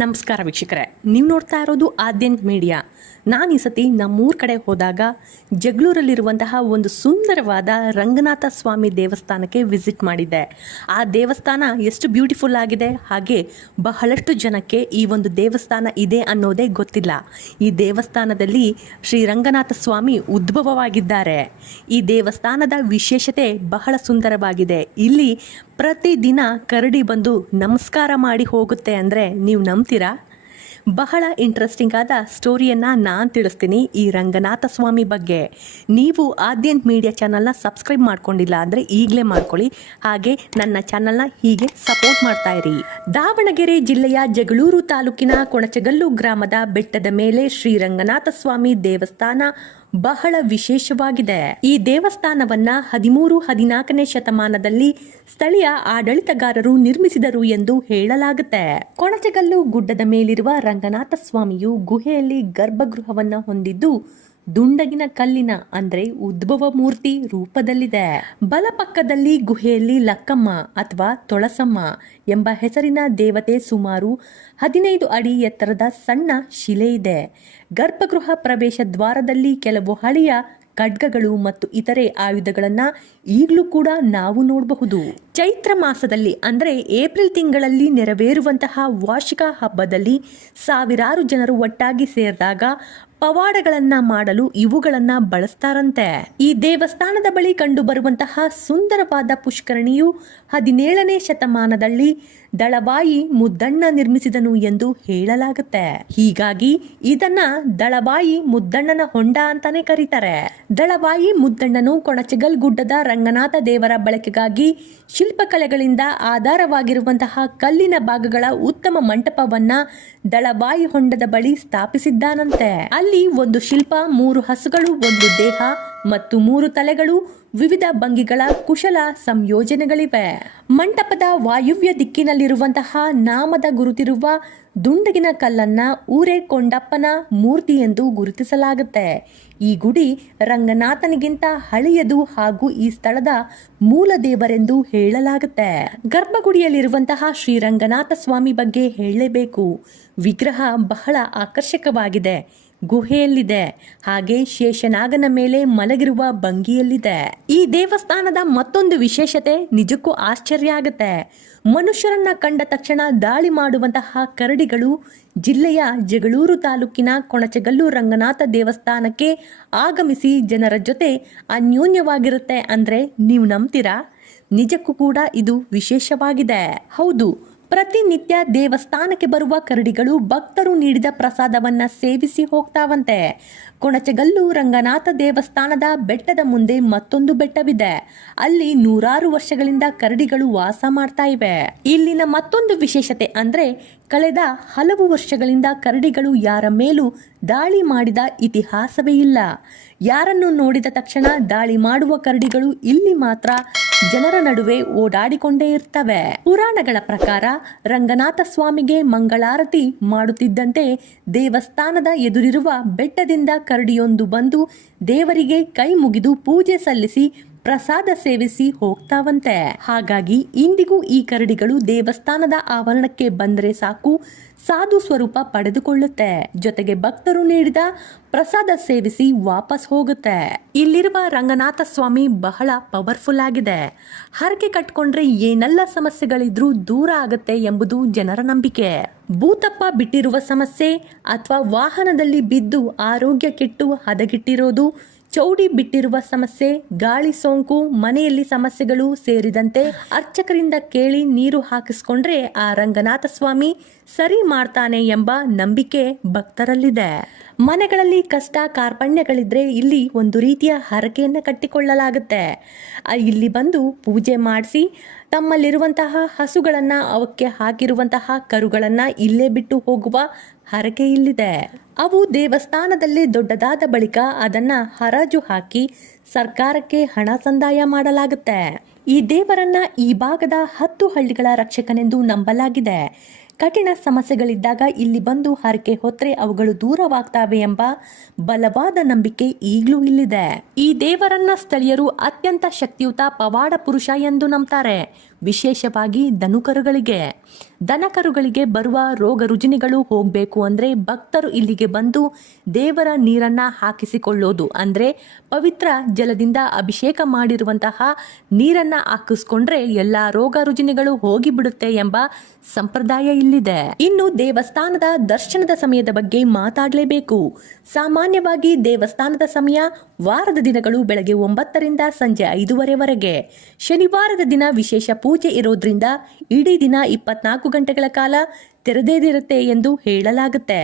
ನಮಸ್ಕಾರ ವೀಕ್ಷಕರೇ, ನೀವು ನೋಡ್ತಾ ಇರೋದು ಆದ್ಯಂತ್ ಮೀಡಿಯಾ. ನಾನು ಈ ಸತಿ ನಮ್ಮೂರ ಕಡೆ ಹೋದಾಗ ಜಗಳೂರಲ್ಲಿರುವಂತಹ ಒಂದು ಸುಂದರವಾದ ರಂಗನಾಥ ಸ್ವಾಮಿ ದೇವಸ್ಥಾನಕ್ಕೆ ವಿಸಿಟ್ ಮಾಡಿದ್ದೆ. ಆ ದೇವಸ್ಥಾನ ಎಷ್ಟು ಬ್ಯೂಟಿಫುಲ್ ಆಗಿದೆ, ಹಾಗೆ ಬಹಳಷ್ಟು ಜನಕ್ಕೆ ಈ ಒಂದು ದೇವಸ್ಥಾನ ಇದೆ ಅನ್ನೋದೇ ಗೊತ್ತಿಲ್ಲ. ಈ ದೇವಸ್ಥಾನದಲ್ಲಿ ಶ್ರೀ ರಂಗನಾಥ ಸ್ವಾಮಿ ಉದ್ಭವವಾಗಿದ್ದಾರೆ. ಈ ದೇವಸ್ಥಾನದ ವಿಶೇಷತೆ ಬಹಳ ಸುಂದರವಾಗಿದೆ. ಇಲ್ಲಿ ಪ್ರತಿದಿನ ಕರಡಿ ಬಂದು ನಮಸ್ಕಾರ ಮಾಡಿ ಹೋಗುತ್ತೆ ಅಂದರೆ ನೀವು ನಂಬ್ತೀರಾ? ಬಹಳ ಇಂಟ್ರೆಸ್ಟಿಂಗ್ ಆದ ಸ್ಟೋರಿಯನ್ನು ನಾನು ತಿಳಿಸ್ತೀನಿ ಈ ರಂಗನಾಥ ಸ್ವಾಮಿ ಬಗ್ಗೆ. ನೀವು ಆದ್ಯಂತ್ ಮೀಡಿಯಾ ಚಾನಲ್ನ ಸಬ್ಸ್ಕ್ರೈಬ್ ಮಾಡ್ಕೊಂಡಿಲ್ಲ ಅಂದರೆ ಈಗಲೇ ಮಾಡ್ಕೊಳ್ಳಿ, ಹಾಗೆ ನನ್ನ ಚಾನಲ್ನ ಹೀಗೆ ಸಪೋರ್ಟ್ ಮಾಡ್ತಾ ಇರಿ. ದಾವಣಗೆರೆ ಜಿಲ್ಲೆಯ ಜಗಳೂರು ತಾಲೂಕಿನ ಕೊಣಚಗಲ್ಲು ಗ್ರಾಮದ ಬೆಟ್ಟದ ಮೇಲೆ ಶ್ರೀ ರಂಗನಾಥ ಸ್ವಾಮಿ ದೇವಸ್ಥಾನ ಬಹಳ ವಿಶೇಷವಾಗಿದೆ. ಈ ದೇವಸ್ಥಾನವನ್ನ 13-14ನೇ ಶತಮಾನದಲ್ಲಿ ಸ್ಥಳೀಯ ಆಡಳಿತಗಾರರು ನಿರ್ಮಿಸಿದರು ಎಂದು ಹೇಳಲಾಗುತ್ತೆ. ಕೊಣಚಗಲ್ಲು ಗುಡ್ಡದ ಮೇಲಿರುವ ರಂಗನಾಥ ಸ್ವಾಮಿಯು ಗುಹೆಯಲ್ಲಿ ಗರ್ಭಗೃಹವನ್ನ ಹೊಂದಿದ್ದು ದುಂಡಗಿನ ಕಲ್ಲಿನ ಅಂದ್ರೆ ಉದ್ಭವ ಮೂರ್ತಿ ರೂಪದಲ್ಲಿದೆ. ಬಲಪಕ್ಕದಲ್ಲಿ ಗುಹೆಯಲ್ಲಿ ಲಕ್ಕಮ್ಮ ಅಥವಾ ತೊಳಸಮ್ಮ ಎಂಬ ಹೆಸರಿನ ದೇವತೆ ಸುಮಾರು 15 ಅಡಿ ಎತ್ತರದ ಸಣ್ಣ ಶಿಲೆ ಇದೆ. ಗರ್ಭಗೃಹ ಪ್ರವೇಶ ದ್ವಾರದಲ್ಲಿ ಕೆಲವು ಹಳೆಯ ಖಡ್ಗಗಳು ಮತ್ತು ಇತರೆ ಆಯುಧಗಳನ್ನ ಈಗಲೂ ಕೂಡ ನಾವು ನೋಡಬಹುದು. ಚೈತ್ರ ಮಾಸದಲ್ಲಿ ಅಂದ್ರೆ ಏಪ್ರಿಲ್ ತಿಂಗಳಲ್ಲಿ ನೆರವೇರುವಂತಹ ವಾರ್ಷಿಕ ಹಬ್ಬದಲ್ಲಿ ಸಾವಿರಾರು ಜನರು ಒಟ್ಟಾಗಿ ಸೇರಿದಾಗ ಪವಾಡಗಳನ್ನ ಮಾಡಲು ಇವುಗಳನ್ನ ಬಳಸ್ತಾರಂತೆ. ಈ ದೇವಸ್ಥಾನದ ಬಳಿ ಕಂಡು ಬರುವಂತಹ ಸುಂದರವಾದ ಪುಷ್ಕರಣಿಯು 17ನೇ ಶತಮಾನದಲ್ಲಿ ದಳವಾಯಿ ಮುದ್ದಣ್ಣ ನಿರ್ಮಿಸಿದನು ಎಂದು ಹೇಳಲಾಗುತ್ತೆ. ಹೀಗಾಗಿ ಇದನ್ನ ದಳವಾಯಿ ಮುದ್ದಣ್ಣನ ಹೊಂಡ ಅಂತಾನೆ ಕರೀತಾರೆ. ದಳವಾಯಿ ಮುದ್ದಣ್ಣನು ಕೊಣಚಗಲ್ ಗುಡ್ಡದ ರಂಗನಾಥ ದೇವರ ಬಳಕೆಗಾಗಿ ಶಿಲ್ಪಕಲೆಗಳಿಂದ ಆಧಾರವಾಗಿರುವಂತಹ ಕಲ್ಲಿನ ಭಾಗಗಳ ಉತ್ತಮ ಮಂಟಪವನ್ನ ದಳವಾಯಿ ಹೊಂಡದ ಬಳಿ ಸ್ಥಾಪಿಸಿದ್ದಾನಂತೆ. ಅಲ್ಲಿ ಒಂದು ಶಿಲ್ಪ, 3 ಹಸುಗಳು, 1 ದೇಹ ಮತ್ತು 3 ತಲೆಗಳು, ವಿವಿಧ ಭಂಗಿಗಳ ಕುಶಲ ಸಂಯೋಜನೆಗಳಿವೆ. ಮಂಟಪದ ವಾಯುವ್ಯ ದಿಕ್ಕಿನಲ್ಲಿರುವಂತಹ ನಾಮದ ಗುರುತಿರುವ ದುಂಡಗಿನ ಕಲ್ಲನ್ನ ಊರೇ ಕೊಂಡಪ್ಪನ ಮೂರ್ತಿ ಎಂದು ಗುರುತಿಸಲಾಗುತ್ತೆ. ಈ ಗುಡಿ ರಂಗನಾಥನಿಗಿಂತ ಹಳೆಯದು ಹಾಗೂ ಈ ಸ್ಥಳದ ಮೂಲ ದೇವರೆಂದು ಹೇಳಲಾಗುತ್ತೆ. ಗರ್ಭಗುಡಿಯಲ್ಲಿರುವಂತಹ ಶ್ರೀರಂಗನಾಥ ಸ್ವಾಮಿ ಬಗ್ಗೆ ಹೇಳಲೇಬೇಕು. ವಿಗ್ರಹ ಬಹಳ ಆಕರ್ಷಕವಾಗಿದೆ. ಗುಹೆಯಲ್ಲಿದೆ, ಹಾಗೆ ಶೇಷನಾಗನ ಮೇಲೆ ಮಲಗಿರುವ ಭಂಗಿಯಲ್ಲಿದೆ. ಈ ದೇವಸ್ಥಾನದ ಮತ್ತೊಂದು ವಿಶೇಷತೆ ನಿಜಕ್ಕೂ ಆಶ್ಚರ್ಯ ಆಗುತ್ತೆ. ಮನುಷ್ಯರನ್ನ ಕಂಡ ತಕ್ಷಣ ದಾಳಿ ಮಾಡುವಂತಹ ಕರಡಿಗಳು ಜಿಲ್ಲೆಯ ಜಗಳೂರು ತಾಲೂಕಿನ ಕೊಣಚಗಲ್ಲು ರಂಗನಾಥ ದೇವಸ್ಥಾನಕ್ಕೆ ಆಗಮಿಸಿ ಜನರ ಜೊತೆ ಅನ್ಯೋನ್ಯವಾಗಿರುತ್ತೆ ಅಂದ್ರೆ ನೀವು ನಂಬ್ತೀರಾ? ನಿಜಕ್ಕೂ ಕೂಡ ಇದು ವಿಶೇಷವಾಗಿದೆ. ಹೌದು, ಪ್ರತಿನಿತ್ಯ ದೇವಸ್ಥಾನಕ್ಕೆ ಬರುವ ಕರಡಿಗಳು ಭಕ್ತರು ನೀಡಿದ ಪ್ರಸಾದವನ್ನ ಸೇವಿಸಿ ಹೋಗ್ತಾವಂತೆ. ಕೊಣಚಗಲ್ಲು ರಂಗನಾಥ ದೇವಸ್ಥಾನದ ಬೆಟ್ಟದ ಮುಂದೆ ಮತ್ತೊಂದು ಬೆಟ್ಟವಿದೆ. ಅಲ್ಲಿ 100 ವರ್ಷಗಳಿಂದ ಕರಡಿಗಳು ವಾಸ ಮಾಡ್ತಾ ಇವೆ. ಇಲ್ಲಿನ ಮತ್ತೊಂದು ವಿಶೇಷತೆ ಅಂದ್ರೆ ಕಳೆದ ಹಲವು ವರ್ಷಗಳಿಂದ ಕರಡಿಗಳು ಯಾರ ಮೇಲೂ ದಾಳಿ ಮಾಡಿದ ಇತಿಹಾಸವೇ ಇಲ್ಲ. ಯಾರನ್ನು ನೋಡಿದ ತಕ್ಷಣ ದಾಳಿ ಮಾಡುವ ಕರಡಿಗಳು ಇಲ್ಲಿ ಮಾತ್ರ ಜನರ ನಡುವೆ ಓಡಾಡಿಕೊಂಡೇ ಇರ್ತವೆ. ಪುರಾಣಗಳ ಪ್ರಕಾರ ರಂಗನಾಥ ಸ್ವಾಮಿಗೆ ಮಂಗಳಾರತಿ ಮಾಡುತ್ತಿದ್ದಂತೆ ದೇವಸ್ಥಾನದ ಎದುರಿರುವ ಬೆಟ್ಟದಿಂದ ಕರಡಿಯೊಂದು ಬಂದು ದೇವರಿಗೆ ಕೈ ಮುಗಿದು ಪೂಜೆ ಸಲ್ಲಿಸಿ ಪ್ರಸಾದ ಸೇವಿಸಿ ಹೋಗ್ತಾವಂತೆ. ಹಾಗಾಗಿ ಇಂದಿಗೂ ಈ ಕರಡಿಗಳು ದೇವಸ್ಥಾನದ ಆವರಣಕ್ಕೆ ಬಂದರೆ ಸಾಕು ಸಾಧು ಸ್ವರೂಪ ಪಡೆದುಕೊಳ್ಳುತ್ತೆ. ಜೊತೆಗೆ ಭಕ್ತರು ನೀಡಿದ ಪ್ರಸಾದ ಸೇವಿಸಿ ವಾಪಸ್ ಹೋಗುತ್ತೆ. ಇಲ್ಲಿರುವ ರಂಗನಾಥ ಸ್ವಾಮಿ ಬಹಳ ಪವರ್ಫುಲ್ ಆಗಿದೆ. ಹರಕೆ ಕಟ್ಕೊಂಡ್ರೆ ಏನೆಲ್ಲ ಸಮಸ್ಯೆಗಳಿದ್ರೂ ದೂರ ಆಗುತ್ತೆ ಎಂಬುದು ಜನರ ನಂಬಿಕೆ. ಭೂತಪ್ಪ ಬಿಟ್ಟಿರುವ ಸಮಸ್ಯೆ ಅಥವಾ ವಾಹನದಲ್ಲಿ ಬಿದ್ದು ಆರೋಗ್ಯ ಕೆಟ್ಟು ಹದಗೆಟ್ಟಿರೋದು, ಚೌಡಿ ಬಿಟ್ಟಿರುವ ಸಮಸ್ಯೆ, ಗಾಳಿ ಸೋಂಕು, ಮನೆಯಲ್ಲಿ ಸಮಸ್ಯೆಗಳು ಸೇರಿದಂತೆ ಅರ್ಚಕರಿಂದ ಕೇಳಿ ನೀರು ಹಾಕಿಸ್ಕೊಂಡ್ರೆ ಆ ರಂಗನಾಥ ಸ್ವಾಮಿ ಸರಿ ಮಾಡ್ತಾನೆ ಎಂಬ ನಂಬಿಕೆ ಭಕ್ತರಲ್ಲಿದೆ. ಮನೆಗಳಲ್ಲಿ ಕಷ್ಟ ಕಾರ್ಪಣ್ಯಗಳಿದ್ರೆ ಇಲ್ಲಿ ಒಂದು ರೀತಿಯ ಹರಕೆಯನ್ನು ಕಟ್ಟಿಕೊಳ್ಳಲಾಗುತ್ತೆ. ಇಲ್ಲಿ ಬಂದು ಪೂಜೆ ಮಾಡಿಸಿ ತಮ್ಮಲ್ಲಿರುವಂತಹ ಹಸುಗಳನ್ನ, ಅವಕ್ಕೆ ಹಾಕಿರುವಂತಹ ಕರುಗಳನ್ನ ಇಲ್ಲೇ ಬಿಟ್ಟು ಹೋಗುವ ಹರಕೆ ಇಲ್ಲಿದೆ. ಅವು ದೇವಸ್ಥಾನದಲ್ಲಿ ದೊಡ್ಡದಾದ ಬಳಿಕ ಅದನ್ನ ಹರಾಜು ಹಾಕಿ ಸರ್ಕಾರಕ್ಕೆ ಹಣ ಸಂದಾಯ ಮಾಡಲಾಗುತ್ತೆ. ಈ ದೇವರನ್ನ ಈ ಭಾಗದ 10 ಹಳ್ಳಿಗಳ ರಕ್ಷಕನೆಂದು ನಂಬಲಾಗಿದೆ. ಕಠಿಣ ಸಮಸ್ಯೆಗಳಿದ್ದಾಗ ಇಲ್ಲಿ ಬಂದು ಹರಕೆ ಹೊತ್ತರೆ ಅವುಗಳು ದೂರವಾಗ್ತವೆ ಎಂಬ ಬಲವಾದ ನಂಬಿಕೆ ಈಗಲೂ ಇಲ್ಲಿದೆ. ಈ ದೇವರನ್ನ ಸ್ಥಳೀಯರು ಅತ್ಯಂತ ಶಕ್ತಿಯುತ ಪವಾಡ ಪುರುಷ ಎಂದು ನಂಬ್ತಾರೆ. ವಿಶೇಷವಾಗಿ ದನಕರುಗಳಿಗೆ ಬರುವ ರೋಗ ರುಜಿನಗಳು ಹೋಗಬೇಕು ಅಂದರೆ ಭಕ್ತರು ಇಲ್ಲಿಗೆ ಬಂದು ದೇವರ ನೀರನ್ನ ಹಾಕಿಸಿಕೊಳ್ಳೋದು, ಅಂದರೆ ಪವಿತ್ರ ಜಲದಿಂದ ಅಭಿಷೇಕ ಮಾಡಿರುವಂತಹ ನೀರನ್ನ ಹಾಕಿಸ್ಕೊಂಡ್ರೆ ಎಲ್ಲ ರೋಗ ರುಜಿನಗಳು ಹೋಗಿಬಿಡುತ್ತೆ ಎಂಬ ಸಂಪ್ರದಾಯ ಇಲ್ಲಿದೆ. ಇನ್ನು ದೇವಸ್ಥಾನದ ದರ್ಶನದ ಸಮಯದ ಬಗ್ಗೆ ಮಾತಾಡಲೇಬೇಕು. ಸಾಮಾನ್ಯವಾಗಿ ದೇವಸ್ಥಾನದ ಸಮಯ ವಾರದ ದಿನಗಳು ಬೆಳಗ್ಗೆ 9ರಿಂದ ಸಂಜೆ 5:30ವರೆಗೆ. ಶನಿವಾರದ ದಿನ ವಿಶೇಷ ಪೂಜೆ ಇರೋದ್ರಿಂದ ಇಡೀ ದಿನ 24 ಗಂಟೆಗಳ ಕಾಲ ತೆರೆದಿರುತ್ತೆ ಎಂದು ಹೇಳಲಾಗುತ್ತೆ.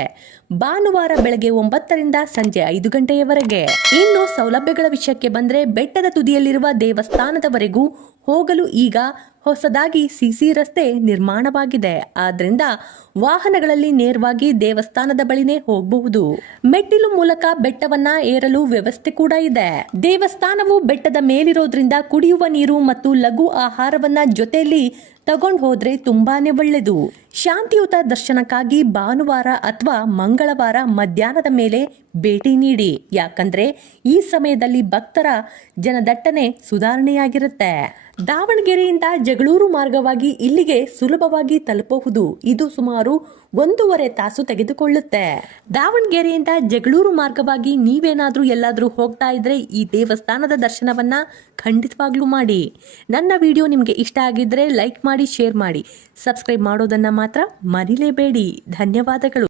ಭಾನುವಾರ ಬೆಳಗ್ಗೆ 9ರಿಂದ ಸಂಜೆ 5 ಗಂಟೆಯವರೆಗೆ. ಇನ್ನು ಸೌಲಭ್ಯಗಳ ವಿಷಯಕ್ಕೆ ಬಂದ್ರೆ ಬೆಟ್ಟದ ತುದಿಯಲ್ಲಿರುವ ದೇವಸ್ಥಾನದವರೆಗೂ ಹೋಗಲು ಈಗ ಹೊಸದಾಗಿ ಸಿಸಿ ರಸ್ತೆ ನಿರ್ಮಾಣವಾಗಿದೆ. ಆದ್ರಿಂದ ವಾಹನಗಳಲ್ಲಿ ನೇರವಾಗಿ ದೇವಸ್ಥಾನದ ಬಳಿನೇ ಹೋಗಬಹುದು. ಮೆಟ್ಟಿಲು ಮೂಲಕ ಬೆಟ್ಟವನ್ನ ಏರಲು ವ್ಯವಸ್ಥೆ ಕೂಡ ಇದೆ. ದೇವಸ್ಥಾನವು ಬೆಟ್ಟದ ಮೇಲಿರೋದ್ರಿಂದ ಕುಡಿಯುವ ನೀರು ಮತ್ತು ಲಘು ಆಹಾರವನ್ನ ಜೊತೆಯಲ್ಲಿ ತಗೊಂಡು ಹೋದ್ರೆ ತುಂಬಾನೇ ಒಳ್ಳೆಯದು. ಶಾಂತಿಯುತ ದರ್ಶನಕ್ಕಾಗಿ ಭಾನುವಾರ ಅಥವಾ ಮಂಗಳವಾರ ಮಧ್ಯಾಹ್ನದ ಮೇಲೆ ಭೇಟಿ ನೀಡಿ. ಯಾಕಂದ್ರೆ ಈ ಸಮಯದಲ್ಲಿ ಭಕ್ತರ ಜನದಟ್ಟಣೆ ಸುಧಾರಣೆಯಾಗಿರುತ್ತೆ. ದಾವಣಗೆರೆಯಿಂದ ಜಗಳೂರು ಮಾರ್ಗವಾಗಿ ಇಲ್ಲಿಗೆ ಸುಲಭವಾಗಿ ತಲುಪಬಹುದು. ಇದು ಸುಮಾರು 1.5 ತಾಸು ತೆಗೆದುಕೊಳ್ಳುತ್ತೆ. ದಾವಣಗೆರೆಯಿಂದ ಜಗಳೂರು ಮಾರ್ಗವಾಗಿ ನೀವೇನಾದ್ರೂ ಎಲ್ಲಾದ್ರೂ ಹೋಗ್ತಾ ಇದ್ರೆ ಈ ದೇವಸ್ಥಾನದ ದರ್ಶನವನ್ನ ಖಂಡಿತವಾಗ್ಲೂ ಮಾಡಿ. ನನ್ನ ವಿಡಿಯೋ ನಿಮಗೆ ಇಷ್ಟ ಆಗಿದ್ರೆ ಲೈಕ್ ಮಾಡಿ, ಶೇರ್ ಮಾಡಿ, ಸಬ್ಸ್ಕ್ರೈಬ್ ಮಾಡೋದನ್ನ ಮಾತ್ರ ಮರಿಲೇಬೇಡಿ. ಧನ್ಯವಾದಗಳು.